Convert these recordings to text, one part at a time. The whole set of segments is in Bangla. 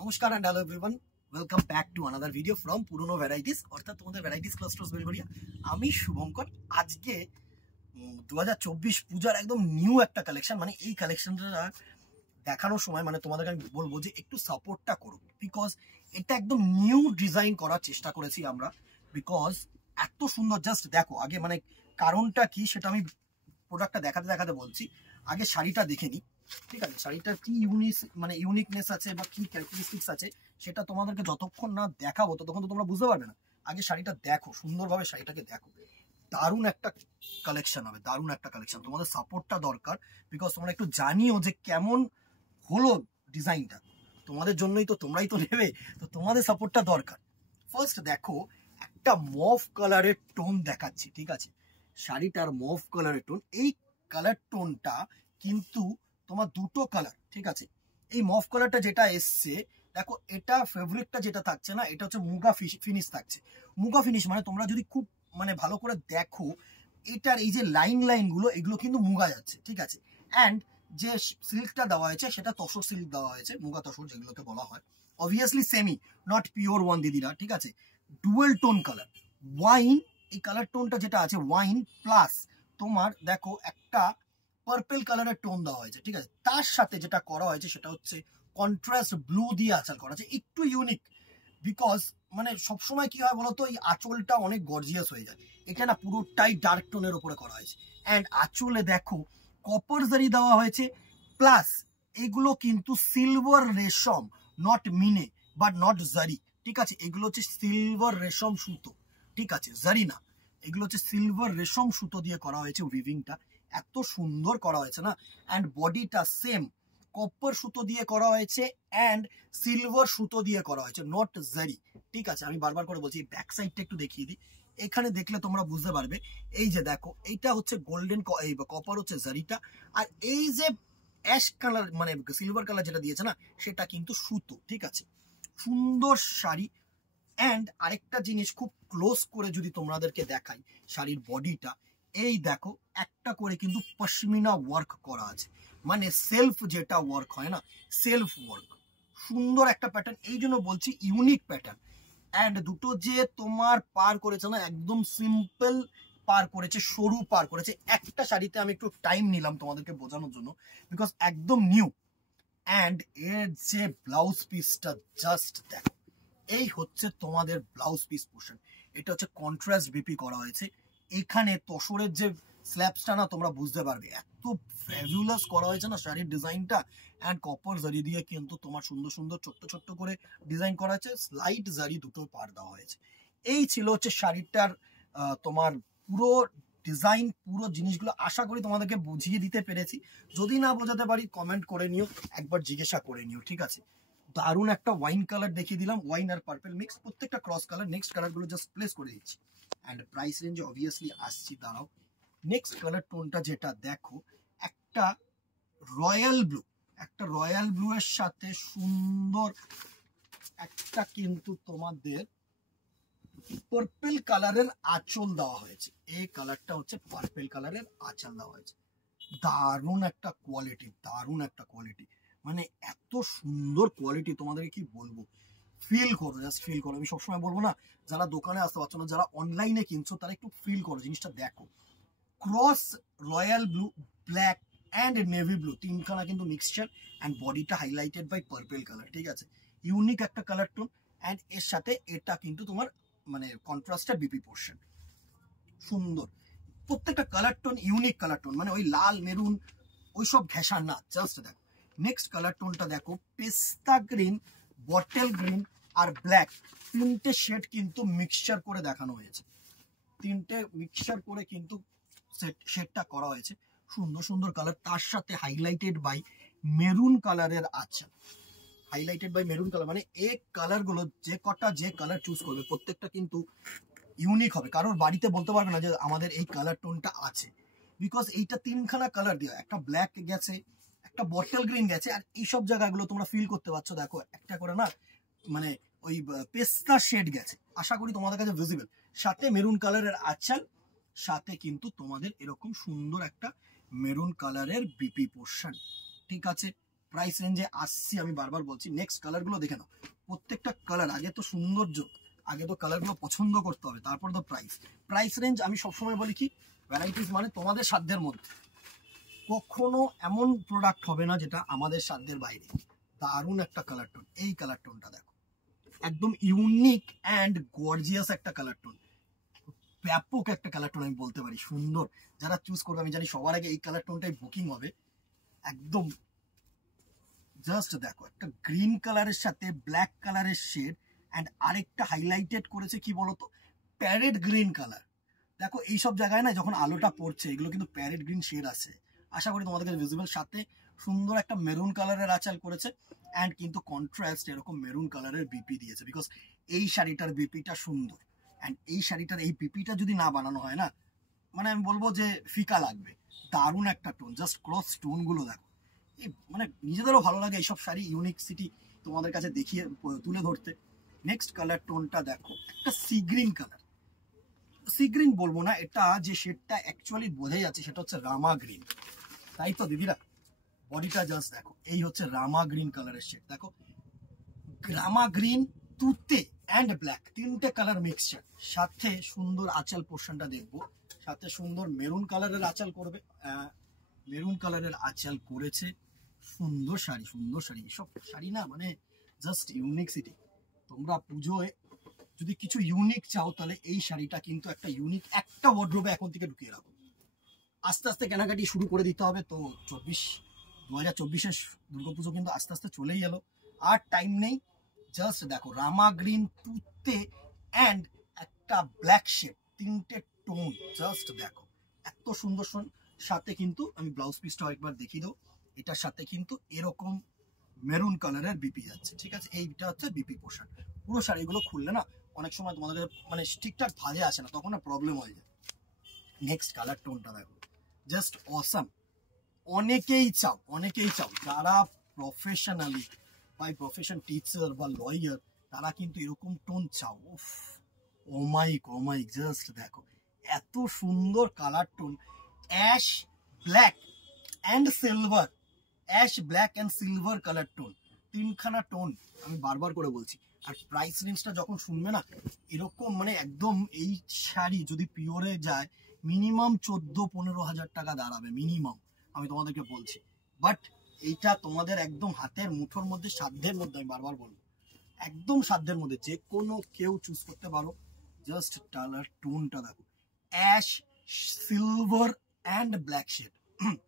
নমস্কার and hello everyone, welcome back to another video from পুরনো ভ্যারাইটিস, অর্থাৎ তোমাদের ভ্যারাইটিস ক্লাস্টার্স বেলগড়িয়া। আমি শুভঙ্কর। আজকে 2024 পূজার একদম নিউ একটা কালেকশন, মানে এই কালেকশনটা দেখানোর সময় মানে তোমাদেরকে আমি বলবো যে একটু সাপোর্টটা করো, বিকজ এটা একদম নিউ ডিজাইন করার চেষ্টা করেছি আমরা। বিকজ এত সুন্দর, জাস্ট দেখো আগে, মানে কারণটা কি সেটা আমি প্রোডাক্টটা দেখাতে দেখাতে বলছি। আগে শাড়িটা দেখে নিই, ঠিক আছে? শাড়িটার কি ইউনিকনেস আছে বা কি ক্যারেক্টারিস্টিক্স আছে সেটা তোমাদেরকে যতক্ষণ না দেখাবো ততক্ষণ তো তোমরা বুঝতে পারবে না। আগে শাড়িটা দেখো, সুন্দরভাবে শাড়িটাকে দেখো। দারুণ একটা কালেকশন হবে, দারুণ একটা কালেকশন। তোমাদের সাপোর্টটা দরকার, বিকজ তোমরা একটু জানিও যে কেমন হলো ডিজাইনটা। তোমাদের জন্যই তো, তোমরাই তো নেবে, তো তোমাদের সাপোর্টটা দরকার। ফার্স্ট দেখো, একটা মভ কালারের টোন দেখাচ্ছি, ঠিক আছে? শাড়িটার মভ কালারের টোন, এই কালার টোনটা কিন্তু তোমার দুটো কালার, ঠিক আছে? এই মভ কালারটা যেটা এসছে, দেখো এটা ফেব্রিকটা যেটা থাকছে না, এটা হচ্ছে মুগা ফিনিশ থাকছে। মুগা ফিনিশ মানে তোমরা যদি খুব ভালো করে দেখো, এটার এই যে লাইন গুলো, এগুলো কিন্তু মুগা যাচ্ছে, ঠিক আছে? অ্যান্ড যে সিল্কটা দেওয়া হয়েছে সেটা তসর সিল্ক দেওয়া হয়েছে, মুগা তসর যেগুলোকে বলা হয়। Obviously semi, not pure one দিদিরা, ঠিক আছে? ডুয়েল টোন কালার ওয়াইন, এই কালার টোনটা যেটা আছে ওয়াইন প্লাস তোমার দেখো একটা পার্পল কালারের টোন দেওয়া হয়েছে, ঠিক আছে? তার সাথে যেটা করা হয়েছে সেটা হচ্ছে কন্ট্রাস্ট ব্লু দিয়ে আঁচল করা আছে, একটু ইউনিক। বিকজ মানে সবসময় কি হয় বলতো, এই আঁচলটা অনেক গর্জিয়াস হয়ে যায়, এটা না পুরোটাই ডার্ক টোনের উপরে করা হয়েছে। অ্যান্ড আঁচলে দেখো কপার জারি দেওয়া হয়েছে, প্লাস এগুলো কিন্তু সিলভার রেশম, নট মিনে বাট নট জারি, ঠিক আছে? এগুলো হচ্ছে সিলভার রেশম সুতো, ঠিক আছে? জারি না, এগুলো হচ্ছে সিলভার রেশম সুতো দিয়ে করা হয়েছে। উইভিংটা এত সুন্দর করা হয়েছে না। অ্যান্ড বডিটা সেম কপার সুতো দিয়ে করা হয়েছে অ্যান্ড সিলভার সুতো দিয়ে করা হয়েছে, নট জারি, ঠিক আছে? আমি বারবার করে বলছি, ব্যাক সাইডটা একটু দেখিয়ে দিই, এখানে দেখলে তোমরা বুঝতে পারবে। এই যে দেখো, এইটা হচ্ছে গোল্ডেন, এই কপার হচ্ছে জারিটা, আর এই যে অ্যাশ কালার মানে সিলভার কালার যেটা দিয়েছে না, সেটা কিন্তু সুতো, ঠিক আছে? সুন্দর শাড়ি। অ্যান্ড আরেকটা জিনিস খুব ক্লোজ করে যদি তোমাদেরকে দেখাই, শাড়ির বডিটা এই দেখো, একটা করে কিন্তু পশমিনা ওয়ার্ক করা আছে, মানে সেলফ যেটা ওয়ার্ক হয় না, সেলফ ওয়ার্ক, সুন্দর একটা প্যাটার্ন। এই জন্য বলছি ইউনিক প্যাটার্ন। অ্যান্ড দুটো যে তোমার পার করেছে না, একদম সিম্পল পার করেছে, সরু পার করেছে। একটা শাড়িতে আমি একটু টাইম নিলাম তোমাদেরকে বোঝানোর জন্য, বিকজ একদম নিউ। অ্যান্ড এর যে ব্লাউজ পিসটা জাস্ট দেখো, এই হচ্ছে তোমাদের ব্লাউজ পিস পোর্শন। এটা হচ্ছে কন্ট্রাস্ট বিপি করা হয়েছে। এখানে তসরের যে স্ল্যাবসটা না, তোমরা বুঝতে পারবে এত ফ্যাবুলাস করা হয়েছে না শাড়ির ডিজাইনটা। অ্যান্ড কপার জারি দিয়ে কিন্তু তোমার সুন্দর সুন্দর ছোট্ট ছোট্ট করে ডিজাইন করা হয়েছে, স্লাইড জারি দুটো পার দেওয়া হয়েছে। এই ছিল হচ্ছে শাড়িটার তোমার পুরো ডিজাইন, পুরো জিনিসগুলো। আশা করি তোমাদেরকে বুঝিয়ে দিতে পেরেছি। যদি না বোঝাতে পারি কমেন্ট করে নিও, একবার জিজ্ঞাসা করে নিও, ঠিক আছে? দারুণ একটা ওয়াইন কালার দেখিয়ে দিলাম, ওয়াইন আর পার্পল মিক্স, প্রত্যেকটা ক্রস কালার। নেক্সট কালার গুলো জাস্ট প্লেস করে দিচ্ছি। অ্যান্ড প্রাইস রেঞ্জে অবভিয়াসলি আসছি, দাঁড়াও। নেক্সট কালার টোনটা যেটা দেখো, একটা রয়্যাল ব্লু, একটা রয়্যাল ব্লু এর সাথে সুন্দর একটা কিন্তু তোমাদের পার্পল কালারের আঁচল দেওয়া হয়েছে। এই কালারটা হচ্ছে পার্পল কালারের আঁচল দেওয়া হয়েছে। দারুণ একটা কোয়ালিটি, দারুণ একটা কোয়ালিটি, মানে এত সুন্দর কোয়ালিটি, তোমাদেরকে কি বলবো। ফিল করো, জাস্ট ফিল করো। আমি সবসময় বলবো না, যারা দোকানে আসতে পারছো না, যারা অনলাইনে কিনছো, তারা একটু ফিল করো, জিনিসটা দেখো। Cross royal blue, black and navy blue, তিনখানা কিন্তু মিক্সচার। অ্যান্ড বডিটা হাইলাইটেড বাই পার্পল কালার, ঠিক আছে? ইউনিক একটা কালার টোন। অ্যান্ড এর সাথে এটা কিন্তু তোমার মানে কন্ট্রাস্টের বিপি পোর্শন, সুন্দর। প্রত্যেকটা colour tone unique colour tone, মানে ওই লাল মেরুন ওইসব ঘেঁষা না। জাস্ট দেখো নেক্সট কালার টোনটা দেখো, পেস্তা গ্রিন, বটল গ্রিন আর ব্ল্যাক, তিনটে শেড কিন্তু মিক্সচার করে দেখানো হয়েছে। তিনটে মিক্সচার করে কিন্তু শেডটা করা হয়েছে, সুন্দর সুন্দর কালার। তার সাথে হাইলাইটেড বাই মেরুন কালারের আছে, হাইলাইটেড বাই মেরুন কালার। মানে এই কালার গুলো যে কটা যে কালার চুজ করবে প্রত্যেকটা কিন্তু ইউনিক হবে, কারোর বাড়িতে বলতে পারবে না যে আমাদের এই কালার টোনটা আছে। বিকজ এইটা তিনখানা কালার দিয়ে, একটা ব্ল্যাক গেছে, একটা বটল গ্রিন গেছে, আর এইসব জায়গাগুলো তোমরা ফিল করতে পারছো। দেখো একটা করে না, মানে ওই পেস্তা শেড গেছে, আশা করি তোমাদের কাছে ভিজিবল। সাথে মেরুন কালারের আঁচল, সাথে কিন্তু তোমাদের এরকম সুন্দর একটা মেরুন কালারের বিপি পোর্শন, ঠিক আছে? প্রাইস রেঞ্জে আসছি, আমি বারবার বলছি। নেক্সট কালারগুলো দেখে নাও, প্রত্যেকটা কালার, আগে তো সৌন্দর্য, আগে তো কালারগুলো পছন্দ করতে হবে, তারপর তো প্রাইস রেঞ্জ। আমি সবসময় বলি কি, ভ্যারাইটিস মানে তোমাদের সাধ্যের মধ্যে, কখনো এমন প্রোডাক্ট হবে না যেটা আমাদের সাধ্যের বাইরে। দারুণ একটা কালার টোন, এই কালার টোনটা দেখো, একদম ইউনিক অ্যান্ড গর্জিয়াস একটা কালার টোন, ব্যাপক একটা কালার টোন আমি বলতে পারি, সুন্দর। যারা চুজ করবে আমি জানি সবার আগে এই কালার টোনটাই বুকিং হবে একদম। জাস্ট দেখো, একটা গ্রিন কালারের সাথে ব্ল্যাক কালারের শেড, অ্যান্ড আরেকটা হাইলাইটেড করেছে কি বলতো, প্যারেট গ্রিন কালার। দেখো এইসব জায়গায় না যখন আলোটা পড়ছে, এগুলো কিন্তু প্যারেট গ্রিন শেড আছে, আশা করি তোমাদের কাছে ভিজিবল। সাথে সুন্দর একটা মেরুন কালারের আঁচল করেছে, অ্যান্ড কিন্তু কন্ট্রাস্ট এরকম মেরুন কালারের বিপি দিয়েছে, বিকজ এই শাড়িটার বিপিটা সুন্দর। অ্যান্ড এই শাড়িটার এই বিপিটা যদি না বানানো হয় না, মানে আমি বলবো যে ফিকা লাগবে। দারুণ একটা টোন, জাস্ট ক্রস টোনগুলো দেখো, মানে নিজেদেরও ভালো লাগে এইসব শাড়ি ইউনিকসিটি তোমাদের কাছে দেখিয়ে তুলে ধরতে। নেক্সট কালার টোনটা দেখো, একটা sea green colour, sea green বলবো না, এটা যে শেডটা অ্যাকচুয়ালি বোঝাই যাচ্ছে সেটা হচ্ছে রামা গ্রিন, তাই তো দিদিরা? বডিটা জাস্ট দেখো, এই হচ্ছে রামা গ্রিন কালারের শেড। দেখো রামা গ্রিন, তুতে অ্যান্ড ব্ল্যাক, তিনটে কালার মিক্সচার, সাথে সুন্দর আঁচল পোর্শনটা দেখবো, সাথে সুন্দর মেরুন কালারের আঁচল করবে, মেরুন কালারের আঁচল করেছে। সুন্দর শাড়ি, সুন্দর শাড়ি, এসব শাড়ি না মানে জাস্ট ইউনিকসিটি। তোমরা পুজোয় যদি কিছু ইউনিক চাও, তাহলে এই শাড়িটা কিন্তু একটা ইউনিক, একটা ওয়ার্ড্রোবে এখন থেকে ঢুকিয়ে রাখো। আস্তে আস্তে কেনাকাটি শুরু করে দিতে হবে। তো 2024-এর দুর্গাপুজো কিন্তু আস্তে আস্তে চলেই এলো, আর টাইম নেই। জাস্ট দেখো, রামা গ্রিন, তুতে অ্যান্ড একটা ব্ল্যাক শেড, তিনটে টোন, জাস্ট দেখো এত সুন্দর। সাথে কিন্তু আমি ব্লাউজ পিসটা একবার দেখিয়ে দেবো, এটার সাথে কিন্তু এরকম মেরুন কালারের বিপি যাচ্ছে, ঠিক আছে? এইটা হচ্ছে বিপি পোর্শন। পুরো শাড়িগুলো খুললে না অনেক সময় তোমাদের মানে ঠিকঠাক ভাজে আসে না, তখন না প্রবলেম হয়ে যায়। নেক্সট কালার টোনটা দেখো, জাস্ট অসাম। অনেকেই চাও যারা প্রফেশনালি বাই প্রফেশন টিচার বা লয়ার, তারা কিন্তু এরকম টোন চাও। উফ, ওমাইক, জাস্ট দেখো এত সুন্দর colour tone, ash black and silver, ash black and silver colour tone, তিনখানা টোন আমি বারবার করে বলছি। আর প্রাইস রেঞ্জটা যখন শুনবে না, এরকম মানে একদম, এই শাড়ি যদি পিওরে যায় মিনিমাম 14-15 হাজার টাকা দাঁড়াবে মিনিমাম, আমি তোমাদেরকে বলছি। বাট এইটা তোমাদের একদম হাতের মুঠোর মধ্যে, সাধ্যের মধ্যে, আমি বারবার বলবো একদম সাধ্যের মধ্যে, যে কোনো কেউ চুজ করতে পারো। জাস্ট কালার টোনটা দেখো, ash silver and black shade,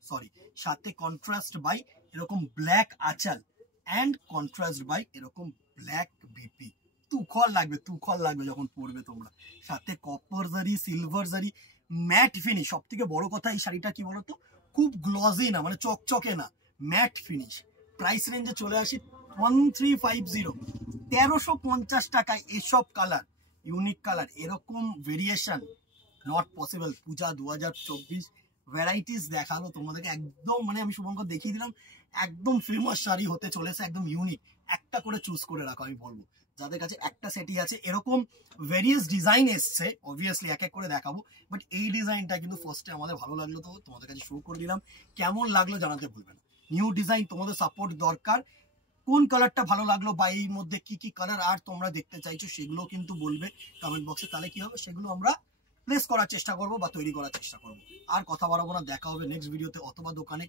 sorry, সাথে কন্ট্রাস্ট বাই এরকম ব্ল্যাক আঁচল, অ্যান্ড কন্ট্রাস্ট বাই এরকম ব্ল্যাক বিপি। তুখল লাগবে যখন পরবে তোমরা। সাথে কপার জারি, সিলভার জারি, ম্যাট ফিনিশ। সব থেকে বড় কথা, এই শাড়িটা কি বলতো, খুব গ্লজি না, মানে চকচকে না, ম্যাট ফিনিশ। প্রাইস রেঞ্জে চলে আসি 1350, 1350 টাকায় এসব কালার, ইউনিক কালার, এরকম variation not possible. Puja 2024 varieties দেখালো তোমাদেরকে একদম, মানে আমি শুভঙ্কর দেখিয়ে দিলাম, একদম ফেমাস শাড়ি হতে চলেছে, একদম ইউনিক। একটা করে চুজ করে রাখো, আমি বলবো যাদের কাছে একটা সেটই আছে। এরকম ভেরিয়াস ডিজাইন এসছে, অবভিয়াসলি এক এক করে দেখাবো, বাট এই ডিজাইনটা কিন্তু ফার্স্টে আমাদের ভালো লাগলো, তো তোমাদের কাছে শো করে দিলাম। কেমন লাগলো জানাতে ভুলবে না। নিউ ডিজাইন, তোমাদের সাপোর্ট দরকার। কোন কালারটা ভালো লাগলো, বা এই মধ্যে কি কি কালার আর তোমরা দেখতে চাইছো, সেগুলো কিন্তু বলবে কমেন্ট বক্সে, তাহলে কি হবে, সেগুলো আমরা প্লেস করার চেষ্টা করবো বা তৈরি করার চেষ্টা করবো। আর কথা বাড়াবো না, দেখা হবে নেক্সট ভিডিওতে অথবা দোকানে।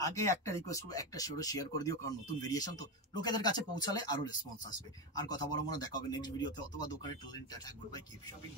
আগে একটা রিকোয়েস্ট করবো, একটা শেয়ার করে দিও, কারণ নতুন ভেরিয়েশন তো লোকেদের কাছে পৌঁছালে আরো রেসপন্স আসবে। আর কথা বাড়াবো না, দেখা হবে নেক্সট ভিডিওতে অথবা দোকানে। Till then, tata, good bye, keep shopping.